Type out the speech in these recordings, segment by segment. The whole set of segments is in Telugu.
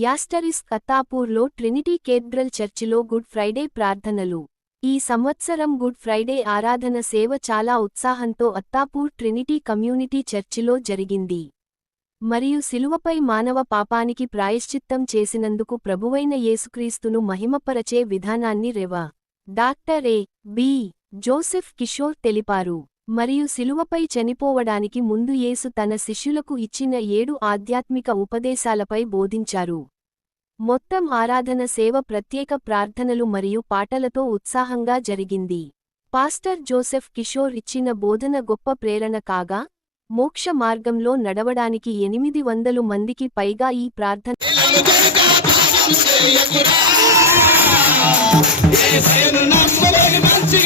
యాస్టరిస్ కత్తాపూర్లో ట్రినిటీ కేథ్డ్రల్ చర్చిలో గుడ్ ఫ్రైడే ప్రార్థనలు. ఈ సంవత్సరం గుడ్ ఫ్రైడే ఆరాధన సేవ చాలా ఉత్సాహంతో అత్తాపూర్ ట్రినిటీ కమ్యూనిటీ చర్చిలో జరిగింది. మరియు శిలువపై మానవ పాపానికి ప్రాయశ్చిత్తం చేసినందుకు ప్రభువైన యేసుక్రీస్తును మహిమపరచే విధానాన్ని Rev. Doctor A. B. Joseph Kishore తెలిపారు. మరియు శిలువపై చనిపోవడానికి ముందు యేసు తన శిష్యులకు ఇచ్చిన ఏడు ఆధ్యాత్మిక ఉపదేశాలపై బోధించారు. మొత్తం ఆరాధన సేవ ప్రత్యేక ప్రార్థనలు మరియు పాటలతో ఉత్సాహంగా జరిగింది. పాస్టర్ జోసెఫ్ కిషోర్ ఇచ్చిన బోధన గొప్ప ప్రేరణ కాగా మోక్ష మార్గంలో నడవడానికి ఎనిమిది వందలు మందికి పైగా ఈ ప్రార్థన ఎంతమంతట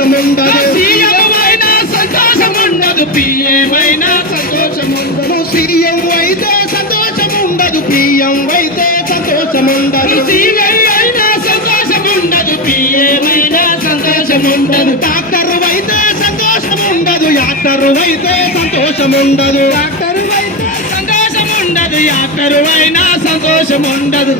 సంతోషం ఉండదు సంతోషం ఉండదు బియ్యమైన సంతోషం ఉండదు సీఎం అయితే సంతోషం ఉండదు బియ్యం అయితే సంతోషం ఉండదు సీఎం అయినా సంతోషం ఉండదు బియ్యమైన సంతోషం ఉండదు డాక్టర్ అయితే సంతోషం ఉండదు యాక్టర్ అయితే సంతోషం ఉండదు డాక్టర్ అయితే సంతోషం ఉండదు యాక్టర్ అయినా సంతోషం ఉండదు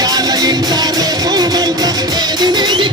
ఇయాల ఇంకా ఏది నీది?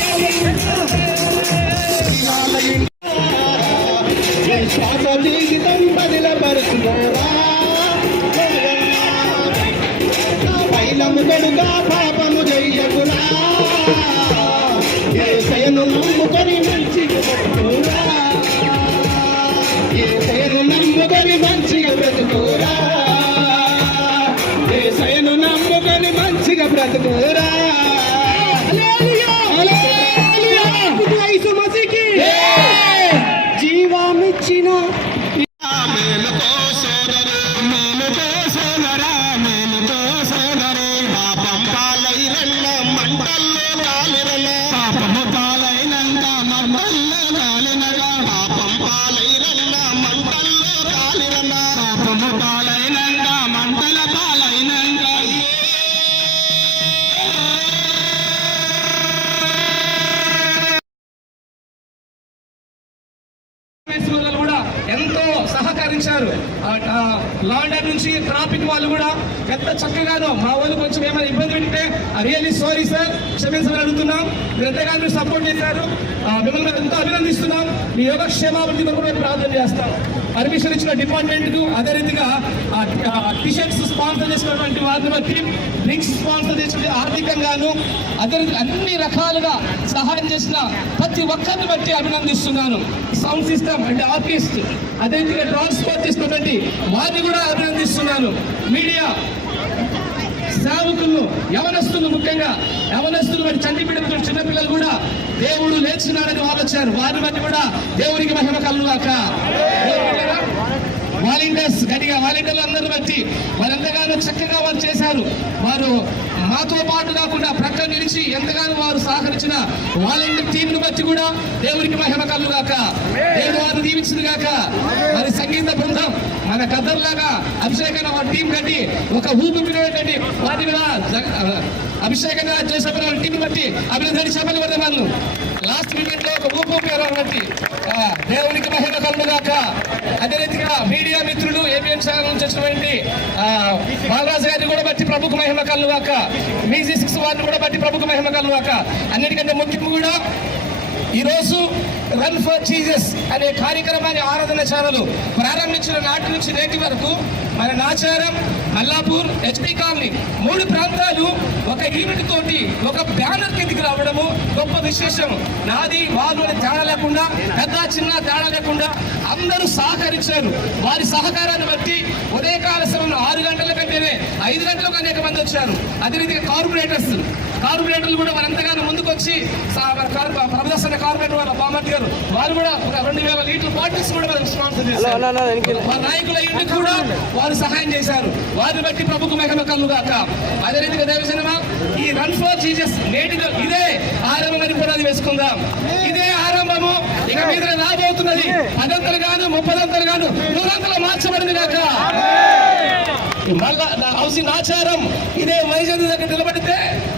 కాదే ఇయ్యాల ఇంట శ్వాస జీవితం బదిలపరుచుకోరా పైలము కొడుగా పాపము నమ్ముకొని మంచిగా బ్రతుకోరా. ఏసయను నమ్ముకొని నమ్ముకొని మంచిగా బ్రతుకురా. సహకరించారు లాండర్ నుంచి ట్రాఫిక్ వాళ్ళు కూడా ఎంత చక్కగానో మా వాళ్ళు కొంచెం ఏమైనా ఇబ్బంది పెడితే రియల్లీ సారీ సార్ క్షమించమని అడుగుతున్నాం. మీరు ఎంతగానో సపోర్ట్ చేశారు. మిమ్మల్ని ఎంతో అభినందిస్తున్నాం. మీ యోగక్షేమాభివృద్ధి కొరకు మేము ప్రార్థన చేస్తాం. పర్మిషన్ ఇచ్చిన డిపార్ట్మెంట్కు అదే రీతిగా టీషర్ట్స్ స్పాన్సర్ చేసినటువంటి వారిని బట్టి డ్రింక్స్ స్పాన్సర్ చేసిన ఆర్థికంగాను అదే రీతిగా అన్ని రకాలుగా సహాయం చేసిన ప్రతి ఒక్కరిని బట్టి అభినందిస్తున్నాను. సౌండ్ సిస్టమ్ అంటే ఆర్టిస్ట్ అదే రీతిగా ట్రాన్స్పోర్ట్ చేసినటువంటి వారిని కూడా అభినందిస్తున్నాను. మీడియా సేవకులు యవనస్తులు ముఖ్యంగా యవనస్తులు మరి చంటి చిన్నపిల్లలు కూడా దేవుడు లేచినాడని వాళ్ళు వచ్చారు. వారిని బట్టి కూడా దేవునికి మహిమ కలుగాక వాలంటీర్స్ గట్టిగా వాలంటీర్లు అందరూ బట్టి వారంతగానో చక్కగా వారు చేశారు. వారు మాతో పాటు కాకుండా ప్రక్క నిలిచి ఎంతగానో వారు సహకరించిన వాలంటీర్ టీంను బట్టి కూడా దేవునికి మహిమ కలుగాక దేవుడు వారు దీవించిన గాక. మరి సంగీత బృందం మన కద్దర్లాగా అభిషేకం ఒక టీం కట్టి ఒక ఊపి పిలువకండి వారి మీద అభిషేకం అభిషేకంగా చేసే టీం బట్టి అభినందన చెప్పలు పడే వాళ్ళు లాస్ట్ మినిట్లో ఒక ఊపు ఊపారు దేవునికి మహిమ కలుగుగాక అదే రీతిగా మీడియా మిత్రులు ఏబిఎన్ ఛానల్ నుంచి వచ్చినటువంటి బాలరాజు గారిని కూడా బట్టి ప్రభుకు మహిమ కలుగాక మీజీ సిక్స్ వారిని కూడా బట్టి ప్రభుకు మహిమ కలుగాక అన్నిటికంటే ముఖ్యం కూడా ఈరోజు రన్ ఫర్ జీసస్ అనే కార్యక్రమాన్ని ఆరాధన ఛానల్ ప్రారంభించిన నాటి నుంచి నేటి వరకు మన నాచారం మల్లాపూర్ హెచ్పి కాలనీ మూడు ప్రాంతాలు ఒక యూనిట్ తోటి ఒక బ్యానర్ కిందికి రావడము గొప్ప విశేషం. నాది వాళ్ళు అని తేడా లేకుండా పెద్ద చిన్న తేడా లేకుండా అందరూ సహకరించారు. వారి సహకారాన్ని బట్టి ఉదయకాల సమయంలో ఆరు గంటల కంటేనే ఐదు గంటలకు అనేక మంది వచ్చారు. అదే రీతిగా కార్పొరేటర్స్ కార్పొరేటర్లు కూడా మరింతగానో ముందుకు వచ్చి మన ప్రభుదర్శన కార్పొరేటర్ వారు బామర్తి గారు వారు కూడా ఒక రెండు వేల లీటర్ బాటిల్స్ కూడా మనకు స్పాన్సర్ చేశారు. నాయకుల ఇంటికి కూడా వారు సహాయం చేశారు. వారిని బట్టి ప్రభుకు మహిమ కలుగాక. అదే రీతిగా దేవజనమా ఈ రన్ ఫర్ జీసస్ నేటిగా ఇదే ఆరంభం అని కూడా వేసుకుందాం. ఇదే ఆరంభము. ఇక మీద రాబోతున్నది పదంతలు గాను ముప్పదంతలు గాను నూరంతలు మార్చబడింది కాక. మళ్ళా హౌసింగ్ ఆచారం ఇదే వైజాగ్ దగ్గర నిలబడితే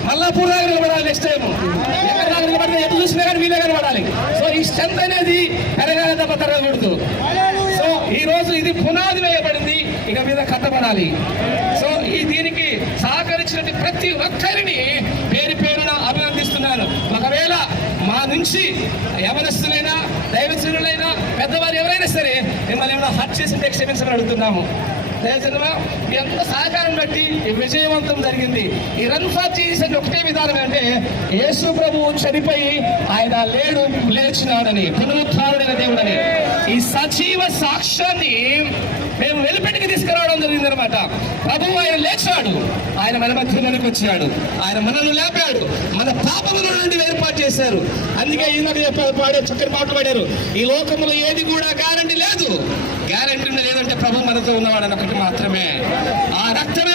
మల్లాపూర్ దగ్గర నిలబడాలి నెక్స్ట్ టైం ఎక్కడ నిలబడితే ఎటు చూసినా కానీ మీదే కనబడాలి. సో ఈ స్ట్రెంత్ అనేది పెరగాలి తప్ప తరగకూడదు. ఈ రోజు ఇది పునాది వేయబడింది. ఇక మీద కట్టబడాలి సో ఈ దీనికి సహకరించినటువంటి ప్రతి ఒక్కరిని పేరు పేరున అభినందిస్తున్నాను. ఒకవేళ మా నుంచి యవనస్తులైనా దైవజనులైనా పెద్దవారు ఎవరైనా సరే మిమ్మల్ని ఏమైనా హర్ట్ చేసింటే క్షమించమని అడుగుతున్నాము. దయచేసి ఎంత సహకారం బట్టి విజయవంతం జరిగింది? ఈ రన్ ఫర్ జీసస్ ఒకటే విధానం అంటే యేసు ప్రభువు చనిపోయి ఆయన లేడు లేచినాడని పునరుద్ధారుడైన దేవుడని. ఈ సజీవ సాక్ష్యాన్ని మేము వెళ్ళి తీసుకురావడం జరిగింది అనమాట ఆయన లేచాడు. ఆయన మన మధ్యలోకి వచ్చాడు. ఆయన మనల్ని లేపాడు. మన పాపముల నుండి ఏర్పాటు చేశారు. అందుకే ఈయన చెప్పారు పాడే చక్కని పాటలు పాడారు. ఈ లోకంలో ఏది కూడా గ్యారంటీ లేదు. గ్యారంటీ లేదంటే ప్రభు మనతో ఉన్నవాడు అని ఒకటి మాత్రమే. ఆ రక్తమే